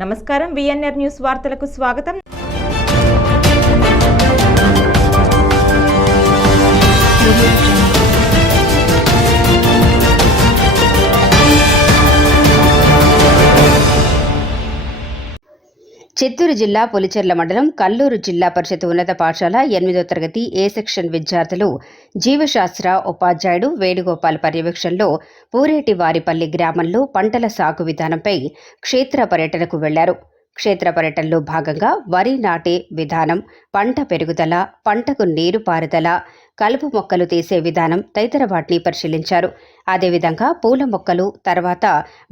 నమస్కారం, VNR news వార్తలకు స్వాగతం. చిత్తూరు జిల్లా పులిచెర్ల మండలం కల్లూరు జిల్లా పరిషత్ ఉన్నత పాఠశాల 8వ తరగతి ఏ సెక్షన్ విద్యార్థులు జీవశాస్త్ర ఉపాధ్యాయుడు వేణుగోపాల్ పర్యవేక్షణలో పూరేటి వారిపల్లి గ్రామంలో పంటల సాగు విధానంపై క్షేత్ర పర్యటనకు వెళ్లారు. క్షేత్ర పర్యటనలో భాగంగా వరి నాటే విధానం, పంట పెరుగుదల, పంటకు నీరు పారుదల, కలుపు మొక్కలు తీసే విధానం తదితర వాటిని పరిశీలించారు. అదేవిధంగా పూల మొక్కలు, తర్వాత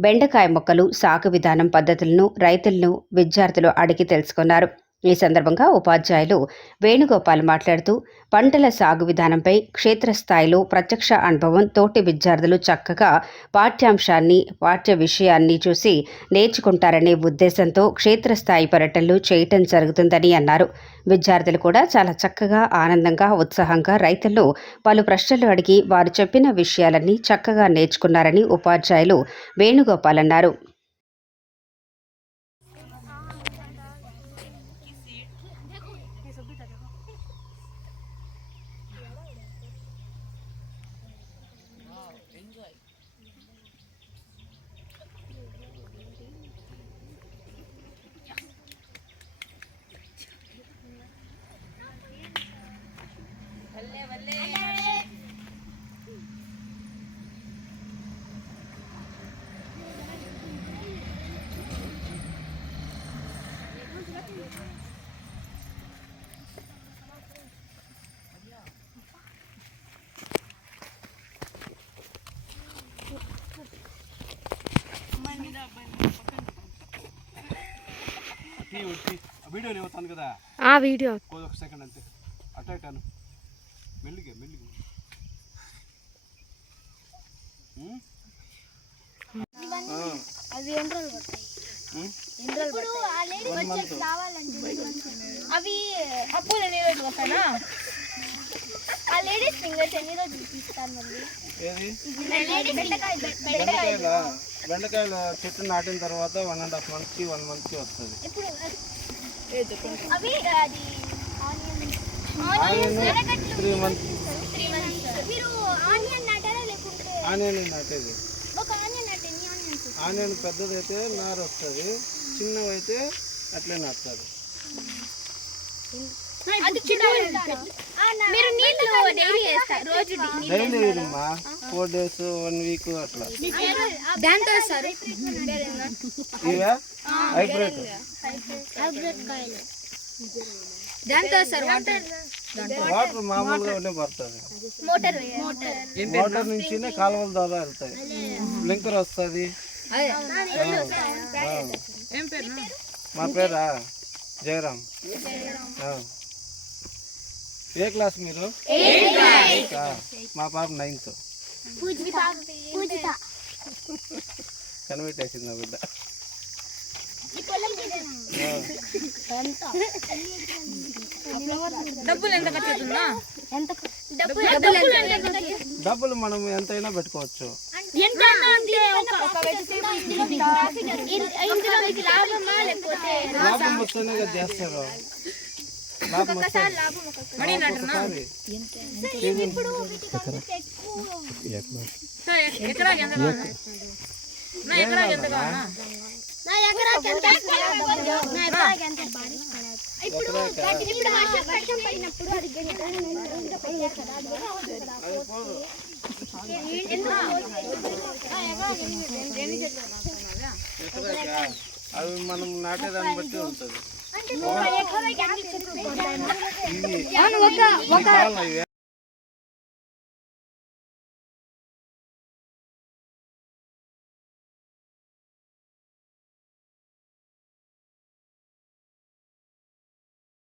బెండకాయ మొక్కలు సాగు విధానం పద్ధతులను రైతులను విద్యార్థులు అడిగి తెలుసుకున్నారు. ఈ సందర్భంగా ఉపాధ్యాయులు వేణుగోపాల్ మాట్లాడుతూ పంటల సాగు విధానంపై క్షేత్రస్థాయిలో ప్రత్యక్ష అనుభవం తోటి విద్యార్థులు చక్కగా పాఠ్య విషయాన్ని చూసి నేర్చుకుంటారనే ఉద్దేశంతో క్షేత్రస్థాయి పర్యటనలు చేయటం జరుగుతుందని అన్నారు. విద్యార్థులు కూడా చాలా చక్కగా, ఆనందంగా, ఉత్సాహంగా రైతులు పలు ప్రశ్నలు అడిగి వారు చెప్పిన విషయాలన్నీ చక్కగా నేర్చుకున్నారని ఉపాధ్యాయులు వేణుగోపాల్ అన్నారు. వీడియో లేవుతాను కదా, ఆ వీడియో ఒక సెకండ్ అంతే అట్టాను మెల్లిగా అవి ఎండ్రోలు పడతాయి. అవి అప్పులు ఎన్ని రోజులు వస్తానా? ఆ లేడీస్ ఫింగర్స్ ఎన్ని రోజులు తీస్తారు? మళ్ళీ బెండకాయల చెట్టు నాటిన తర్వాత 1.5 months కి 1 month కి వస్తుంది. ఇప్పుడు అవి 3 months. మీరు ఆనియన్ నాటారా లేకుంటే? ఆనియన్ నాటేది. ఒక ఆనియన్ నాటే ఎన్ని ఆనియన్స్? ఆనియన్ పెద్దదైతే నారు వస్తుంది, చిన్నవైతే అట్లే నాటుతారు. మీరు నీళ్ళు డైలీ వేస్తారు? రోజు డైలీ వేయమ్మా, 4 days 1 week అట్లా. దాంతో సార్ ఇవే హైబ్రిడ్ కాయలు. దాంతో సార్ వాటర్ మామూలుగా ఉండే పడుతుంది. మోటార్ నుంచినే కాలువల ద్వారా వెళ్తాయి. లింకర్ వస్తుంది. మా పేరా జయరామ్. ఏ క్లాస్ మీరు? మా పాప 9th. కనిపెట్టేసింది నా బిడ్డ. డబ్బులు ఎంత ఖర్చుతుందా? డబ్బులు మనం ఎంతైనా పెట్టుకోవచ్చు. లాభం వస్తేనే కదా చేస్తారు. లాభం వస్తుంది. అవి మనం నాటేదాన్ని బట్టి ఉంటుంది.